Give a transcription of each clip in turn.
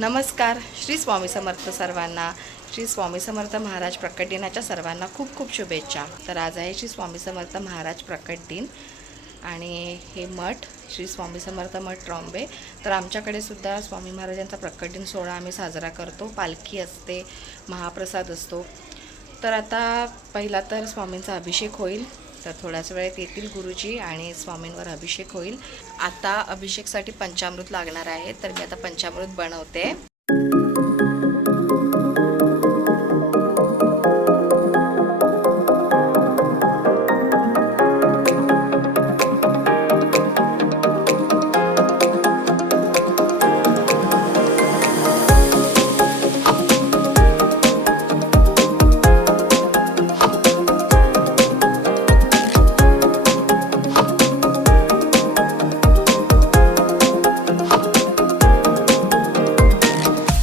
नमस्कार. श्री स्वामी समर्थ सर्वांना. श्री स्वामी समर्थ महाराज प्रकट दिनाच्या सर्वांना खूप खूप शुभेच्छा. तर आज आहे श्री स्वामी समर्थ महाराज प्रकट दिन आणि हे मठ श्री स्वामी समर्थ मठ ट्रॉम्बे. तर आमच्याकडे सुद्धा स्वामी महाराजांचा प्रकट दिन सोहळा आम्ही साजरा करतो. पालखी असते, महाप्रसाद असतो. तर आता पहिला तर स्वामींचा अभिषेक होईल. तर थोड्याच वेळात येतील गुरुजी आणि स्वामींवर अभिषेक होईल. आता अभिषेकसाठी पंचामृत लागणार आहे, तर मी आता पंचामृत बनवते.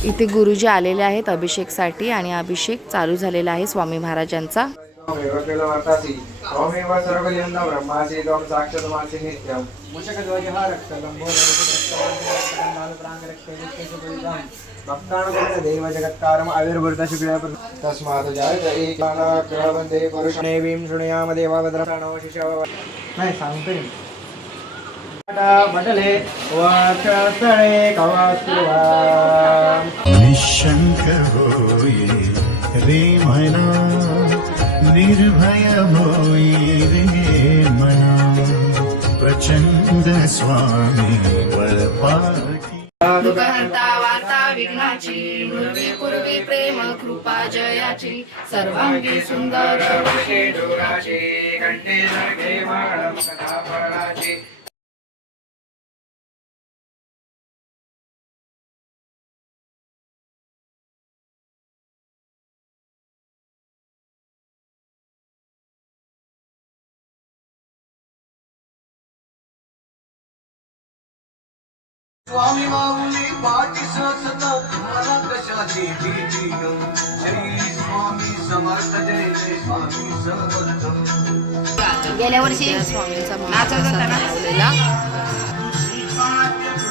इथे गुरुजी आलेले आहेत अभिषेकसाठी आणि अभिषेक चालू झालेला आहे स्वामी महाराजांचा. बटले वक्षस्थळे कवास्तुवा निशंक होई रे मना, निर्भय होई रे मना, प्रचंड स्वामी बळपाठी. दुःखहर्ता वार्ता विघ्नाची, मृत्यू पूर्वी प्रेम कृपा जयाची, सर्वांगी सुंदर वशे डोराची, कंठे सर्गे माळम कथा फळाची. स्वामी माऊली पाठी सतत मला कशाची भीती ग. श्री स्वामी समर्थ, जय जय स्वामी समर्थ. गेल्या वर्षी स्वामींचा लावलेला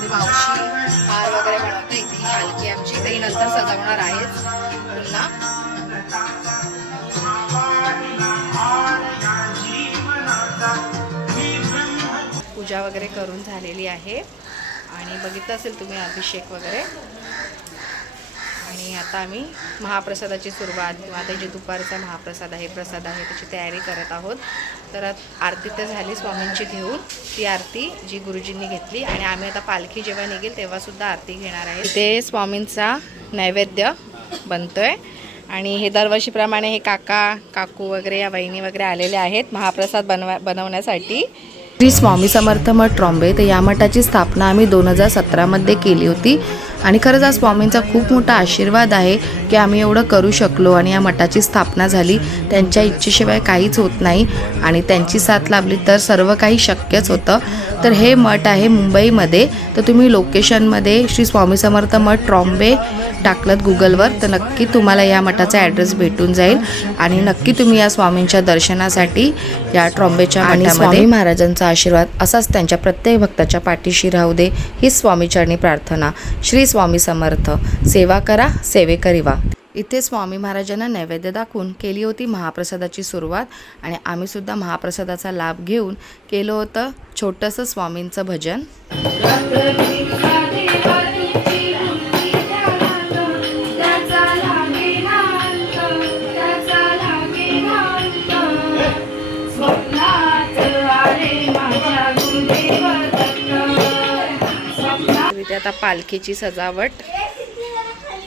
मावशी हार वगैरे बनवते. इथे पालखी आमची तरी नंतर सजवणार आहेच पुन्हा. पूजा वगैरे करून झालेली आहे आणि बघितलं असेल तुम्ही अभिषेक वगैरे. आणि आता आम्ही महाप्रसादाची सुरुवात किंवा आता जे दुपारचा महाप्रसाद आहे, प्रसाद आहे, त्याची तयारी करत आहोत. तर आरती तर झाली स्वामींची घेऊन, ती आरती जी गुरुजींनी घेतली आणि आम्ही आता पालखी जेव्हा निघेल तेव्हासुद्धा आरती घेणार आहे. ते स्वामींचा नैवेद्य बनतोय आणि हे दरवर्षीप्रमाणे हे काका काकू वगैरे या वहिनी वगैरे आलेले आहेत महाप्रसाद बनवण्यासाठी. श्री स्वामी समर्थ मठ ट्रॉम्बे. तर या मठाची स्थापना आम्ही 2017मध्ये केली होती आणि खरंच हा स्वामींचा खूप मोठा आशीर्वाद आहे की आम्ही एवढं करू शकलो आणि या मठाची स्थापना झाली. त्यांच्या इच्छेशिवाय काहीच होत नाही आणि त्यांची साथ लाभली तर सर्व काही शक्यच होतं. तर हे मठ आहे मुंबईमध्ये. तर तुम्ही लोकेशनमध्ये श्री स्वामी समर्थ मठ ट्रॉम्बे टाकलत गुगलवर तर नक्की तुम्हाला या मठाचा ॲड्रेस भेटून जाईल आणि नक्की तुम्ही या स्वामींच्या दर्शनासाठी या ट्रॉम्बेच्या मठामध्ये. स्वामी महाराजांचा आशीर्वाद असाच त्यांच्या प्रत्येक भक्ताच्या पाठीशी राहू दे ही स्वामीचरणी प्रार्थना. श्री स्वामी समर्थ. सेवा करा, सेवेकरी व्हा. इथे स्वामी महाराजांना नैवेद्य दाखवून केली होती महाप्रसादाची सुरुवात आणि आम्ही सुद्धा महाप्रसादाचा लाभ घेऊन केलं होतं छोटंसं स्वामींचं भजन. आता पालखीची सजावट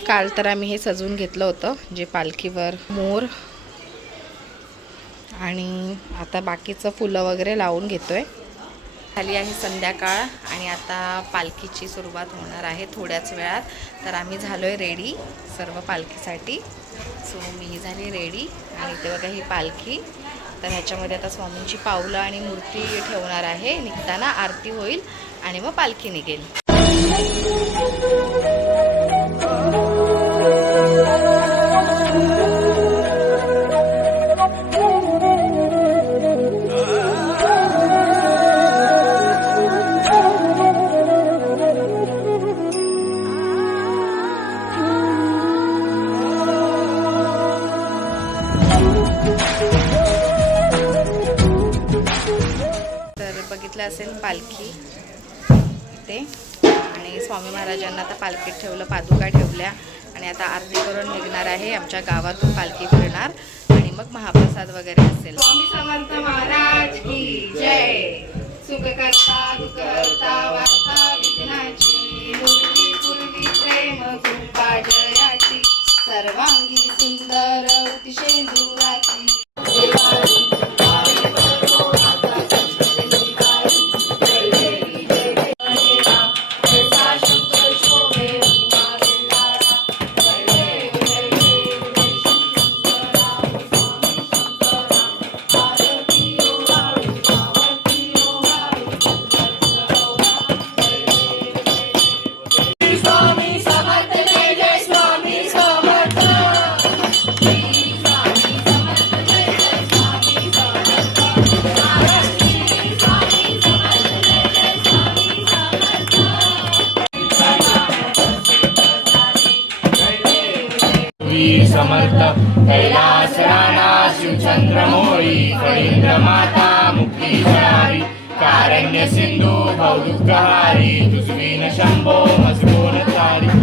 काल तर आम्ही हे सजवून घेतलं होतं जे पालखीवर मोर आणि आता बाकीचं फुलं वगैरे लावून घेतोय. झाली आहे संध्याकाळ आणि आता पालखीची सुरुवात होणार आहे थोड्याच वेळात. तर आम्ही झालोय रेडी सर्व पालखीसाठी. सो मी झाली रेडी आणि इथे बघा ही पालखी. तर ह्याच्यामध्ये आता स्वामींची पावलं आणि मूर्ती ठेवणार आहे. निघताना आरती होईल आणि मग पालखी निघेल. साईडला असेल पालखी इथे. आणि स्वामी महाराजांना आता पालखीत ठेवलं, पादुका ठेवल्या आणि आता आरती करून निघणार आहे. आमच्या गावातून पालखी फिरणार आणि मग महाप्रसाद वगैरे असेल. स्वामी समर्थ महाराज की जय. सुख करता दुःख हरता वार्ता विघ्नाची, पूर्वी पूर्वी प्रेम कृपा जयाची, सर्वांगी सुंदर उतिशेंदुराची. समर्थ कैलास राणा शिवचंद्रमोळी फणींद्र माता मुक्तीचारी कारण्य सिंधू भवदुःखहारी तुझवीन शंभो मजबूर तारी.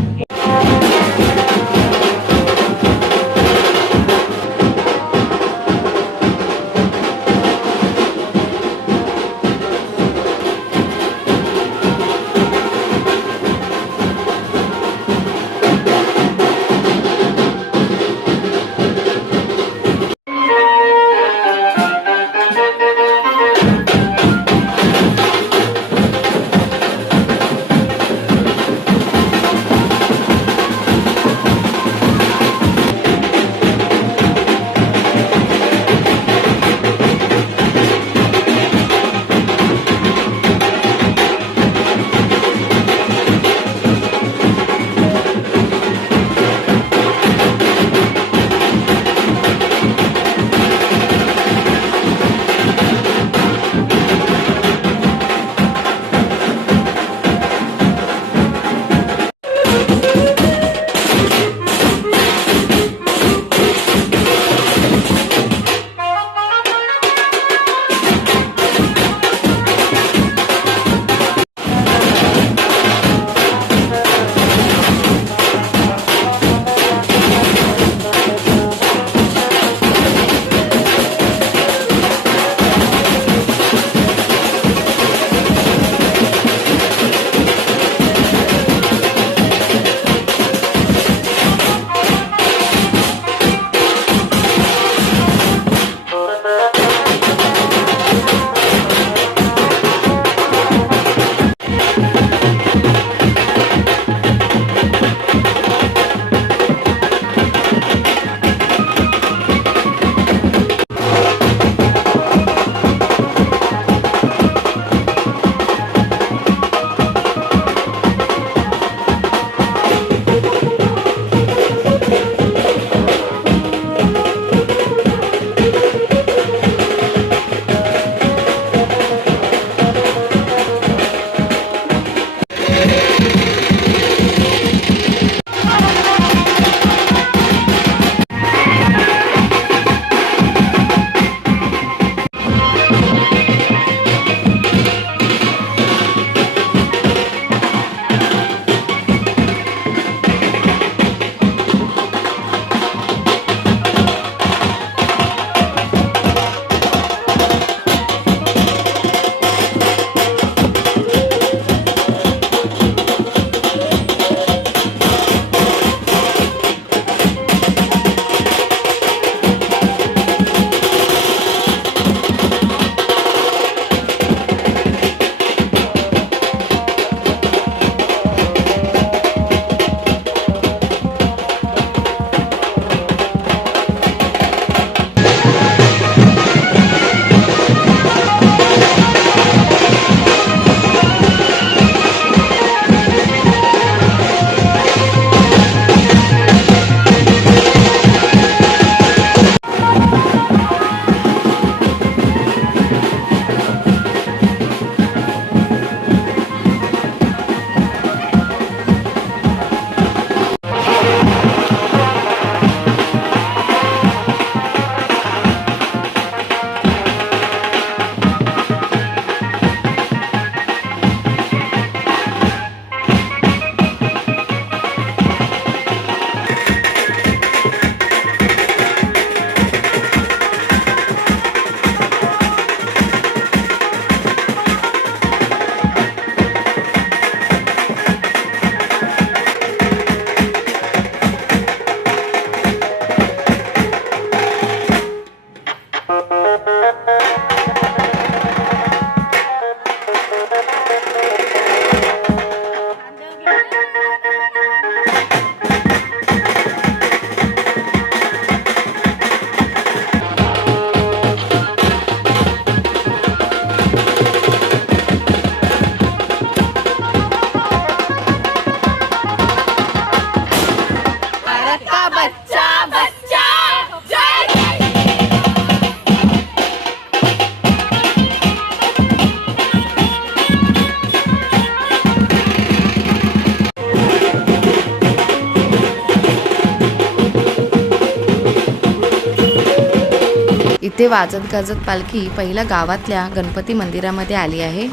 इथे वाजत गाजत पालखी पहिल्या गावातल्या गणपती मंदिरामध्ये आली आहे.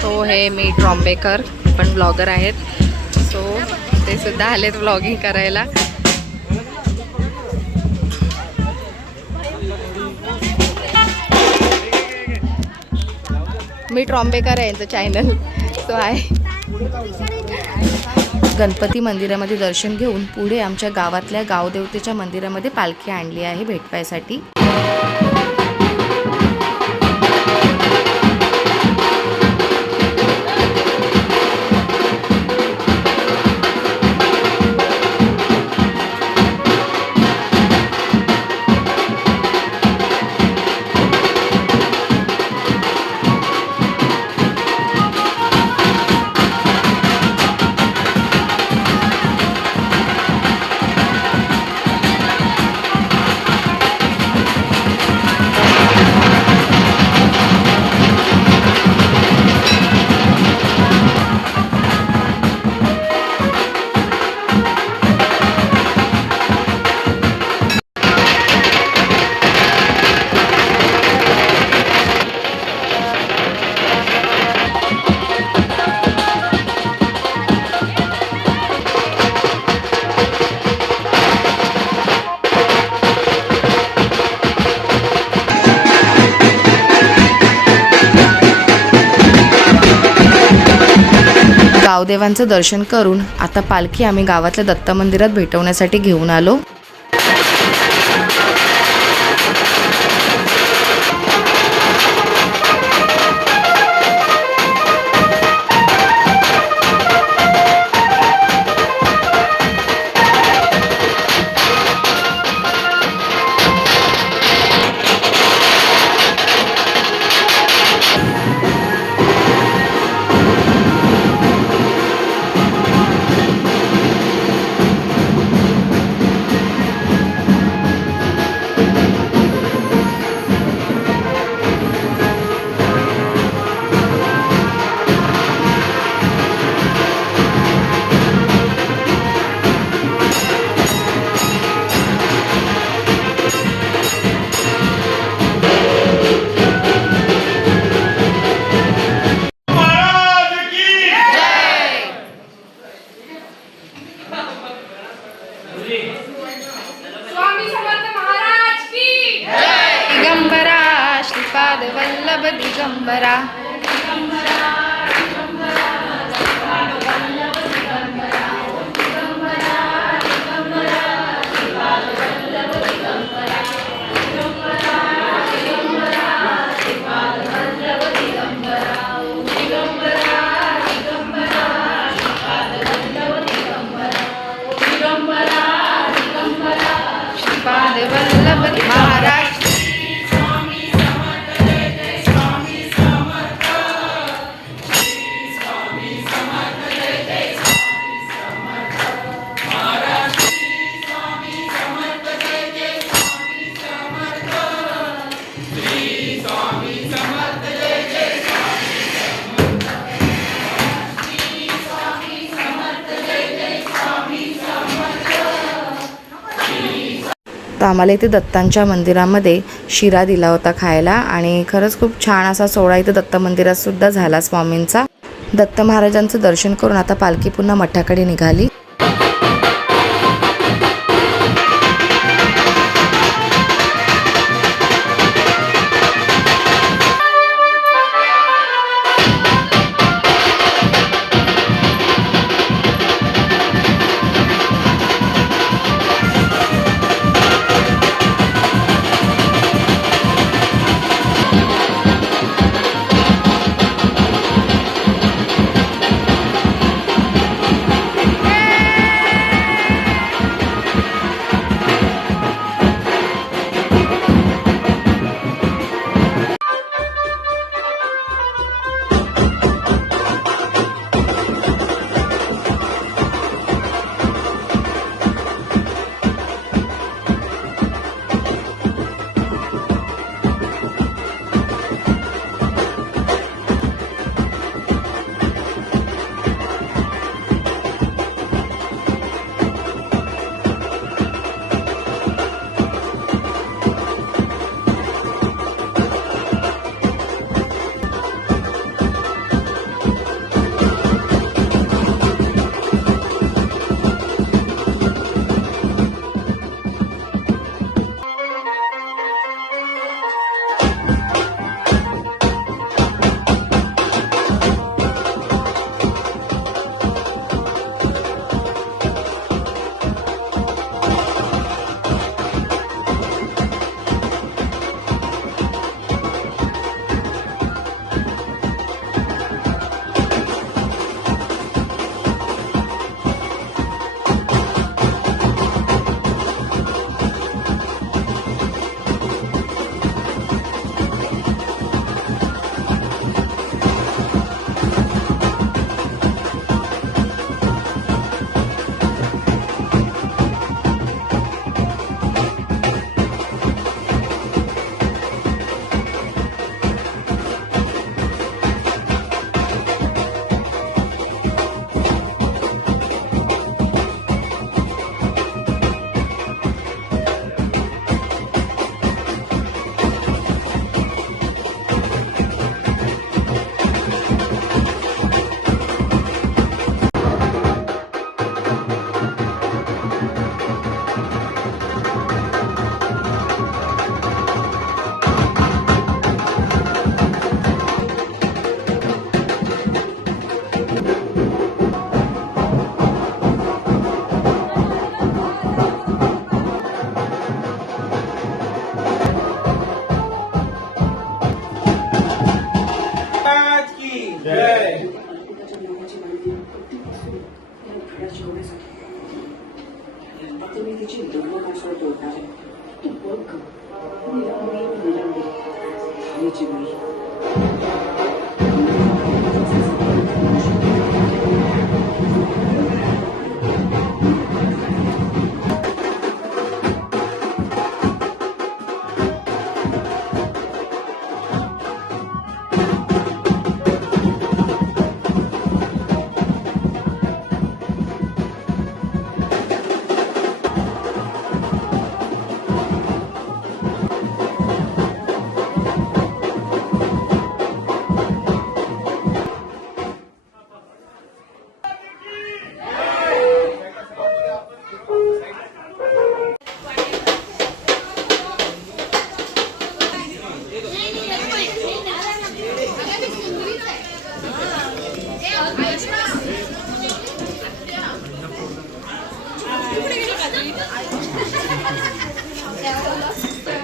सो हे मी ट्रॉम्बेकर पण ब्लॉगर आहेत. सो ते सुद्धा आलेत व्लॉगिंग करायला. मी ट्रॉम्बेकर आहे यांचं चॅनल. सो आहे. गणपती मंदिरामध्ये दर्शन घेऊन पुढे आमच्या गावातल्या गावदेवतेच्या मंदिरामध्ये पालखी आणली आहे भेटवायसाठी. गावदेवांचं दर्शन करून आता पालखी आम्ही गावातल्या दत्त मंदिरात भेटवण्यासाठी घेऊन आलो. दिगंबरा श्रीपाद वल्लभ दिगंबरा. श्रीपाद वल्लभ महाराज. तर आम्हाला इथे दत्तांच्या मंदिरामध्ये शिरा दिला होता खायला आणि खरंच खूप छान असा सोहळा इथे दत्त मंदिरात सुद्धा झाला स्वामींचा. दत्त महाराजांचं दर्शन करून आता पालखी पुन्हा मठाकडे निघाली. आता मी तिची दोन असं तोडणार आहे. तू बघ ग, खालीची बाई.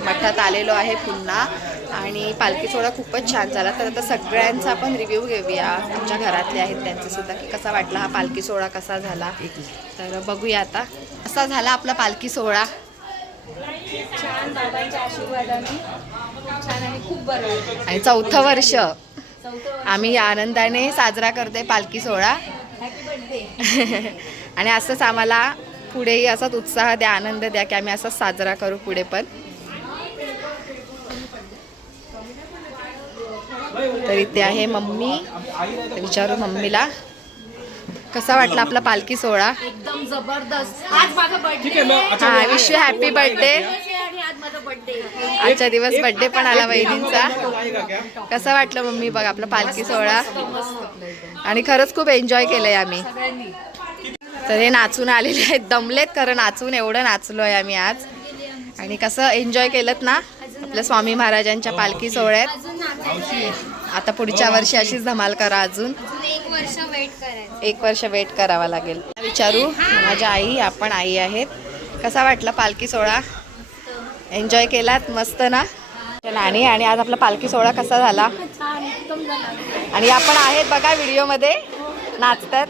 मठात आलेलो आहे पुन्हा आणि पालखी सोहळा खूपच छान झाला. तर आता सगळ्यांचा आपण रिव्ह्यू घेऊया, तुमच्या घरातले आहेत त्यांचे सुद्धा, की कसा वाटला हा पालखी सोहळा, कसा झाला. तर बघूया आता कसा झाला आपला पालखी सोहळा. छान, बाबांच्या आशीर्वादाने छान आहे, खूप बरं आहे. आणि 4थं वर्ष आम्ही आनंदाने साजरा करतोय पालखी सोहळा. Happy birthday. आणि असंच आम्हाला पुढेही असाच उत्साह द्या, आनंद द्या, की आम्ही असाच साजरा करू पुढे पण. तर इथे आहे मम्मी, तर विचारू मम्मीला कसा वाटला आपला पालखी सोहळा. एकदम जबरदस्त. आज माझा बर्थडे. हा, विश यू हॅपी बर्थडे. आणि आज माझा बर्थडे. आजच्या दिवस बर्थडे पण आला वहिनींचा. कसं वाटलं मम्मी बघ आपला पालखी सोहळा. आणि खरंच खूप एन्जॉय केलंय आम्ही. तर हे नाचून आलेले आहेत, दमलेत खरं नाचून, एवढं नाचलोय आम्ही आज. आणि कसं एन्जॉय केलं ना आपल्या स्वामी महाराजांच्या पालखी सोहळ्यात. आता पुढच्या वर्षी अशीच धमाल करा. अजून 1 वर्ष वेट करायचं. 1 वर्ष वेट करावा लागेल. विचारू माझ्या आई, आपण आई आहेत, कसा वाटला पालखी सोहळा. एन्जॉय केलात मस्त ना नानी. आणि आज आपला पालखी सोहळा कसा झाला. आणि आपण आहेत बघा व्हिडिओमध्ये नाचतात.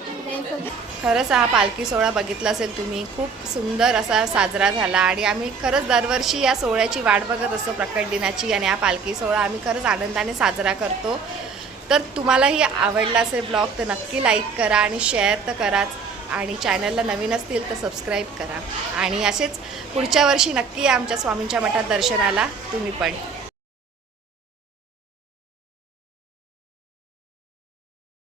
खरंच हा पालखी सोहळा बघितला असेल तुम्ही, खूप सुंदर असा साजरा झाला. आणि आम्ही खरंच दरवर्षी या सोहळ्याची वाट बघत असतो, प्रकट दिनाची. आणि हा पालखी सोहळा आम्ही खरंच आनंदाने साजरा करतो. तर तुम्हालाही आवडला असेल ब्लॉग तर नक्की लाईक करा आणि शेअर तर कराच. आणि चॅनलला नवीन असतील तर सबस्क्राईब करा. आणि असेच पुढच्या वर्षी नक्की या आमच्या स्वामींच्या मठात दर्शनाला तुम्ही पण.